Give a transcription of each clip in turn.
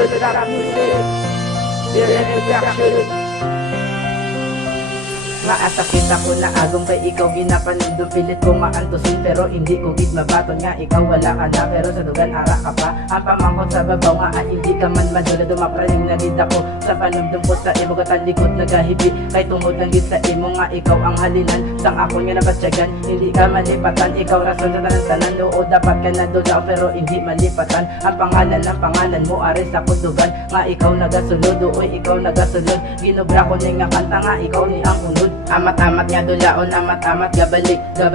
for the rap music. Their introduction. Maasakit ako na agong kay ikaw ginapanindong pilit ko maantusin pero hindi ko gid mabaton nga ikaw wala ka na pero sa dugan ara ka pa ang pamangkot sa babaw nga hindi ka man madula dumapraning na gid ako sa panumdum ko sa imo katalikod nagahibi kay tungod lang gid sa imo nga ikaw ang halinan sang ako nga nabatyagan hindi ka malipatan ikaw rason sa tanan-tanan oo dapat ka na dula pero hindi malipatan ang pangalan mo ari sa kudugan nga ikaw nagasulod o ikaw nagasulod ginobra ko ning nga kanta nga ikaw ni ang unod amat-amat nga dulaon, amat-amat gabalik sa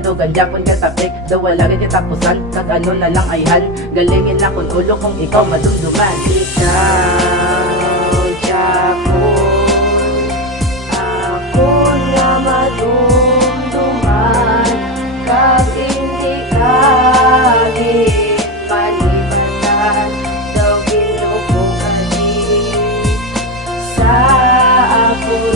dugan, Japon ka tapik daw wala ka tapusan, kag ano na lang ay hal galingin na kung ulo kung ikaw madumduman ikaw, Japon ako nga madumduman kag hindi ka malipatan daw kinukukali sa ako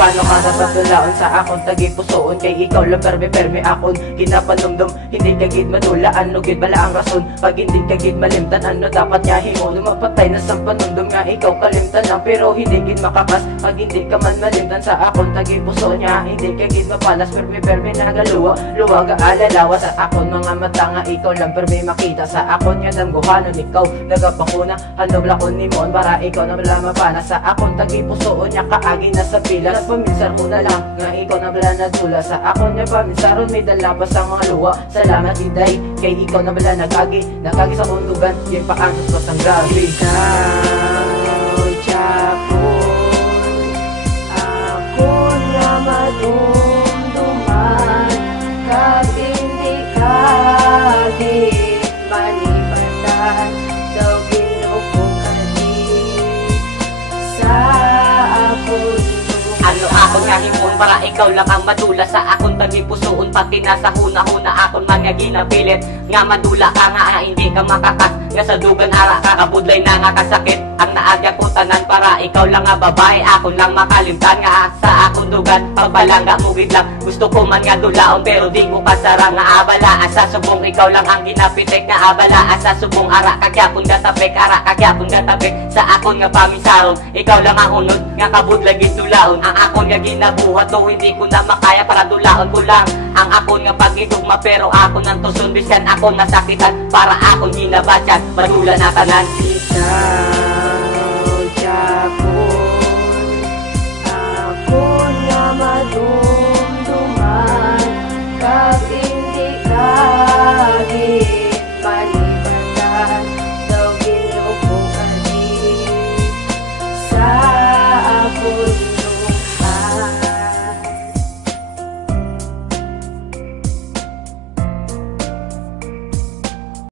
paano ka napatulaon sa akong tagipusoon kay ikaw lang perme akon ginapanumdum hindi ka gid madulaan no gid bala ang rason pag hindi ka gid malimtan ano dapat niya himo lumapatay na sa panumdum nga ikaw kalimtan lang pero hindi gid makakas pag hindi ka man malimtan sa akong tagipusoon niya hindi ka gid mapalas perme nagaluwa luwa ga alalawa sa akon mga mata nga ikaw lang perme makita sa akon nga damguhanon ikaw nagapakuna handog lakon nimon para ikaw na wala mapana sa akong tagipusoon niya kaagi na sa pilas paminsan ko na lang nga ikaw na bala nagtula sa ako niya paminsaron may dala pa sa mga luwa salamat iday kay ikaw na bala nagagi sa mundugan yung paantos pa sang gabi ikaw Japon ako na madumduman kag hindi ka di malipatan daw kinukukali sa ako ano ako nga himon para ikaw lang ang madula sa akong tagipusoon pati nasa huna-huna akong man nga ginapilit nga madula ka nga hindi ka makakas nga sa dugan ara ka kabudlay na nga kasakit ang naagya ko tanan para ikaw lang nga babae akon lang makalimtan nga sa akong dugan pagbalangga mugid lang gusto ko man nga dulaon pero di ko kasara nga abala sa subong ikaw lang ang ginapitik nga abala sa subong ara kagyapon gatapik ara kagyapon gatapik sa akon nga pamisaron ikaw lang ang unod nga kabudlay gid dulaon ang akon nga ginabuhat to hindi ko na makaya para dulaon ko lang ang akon nga pagigugma pero akon ang tuson bisan akon nasakitan para akon ginabatyan madula na tanan kita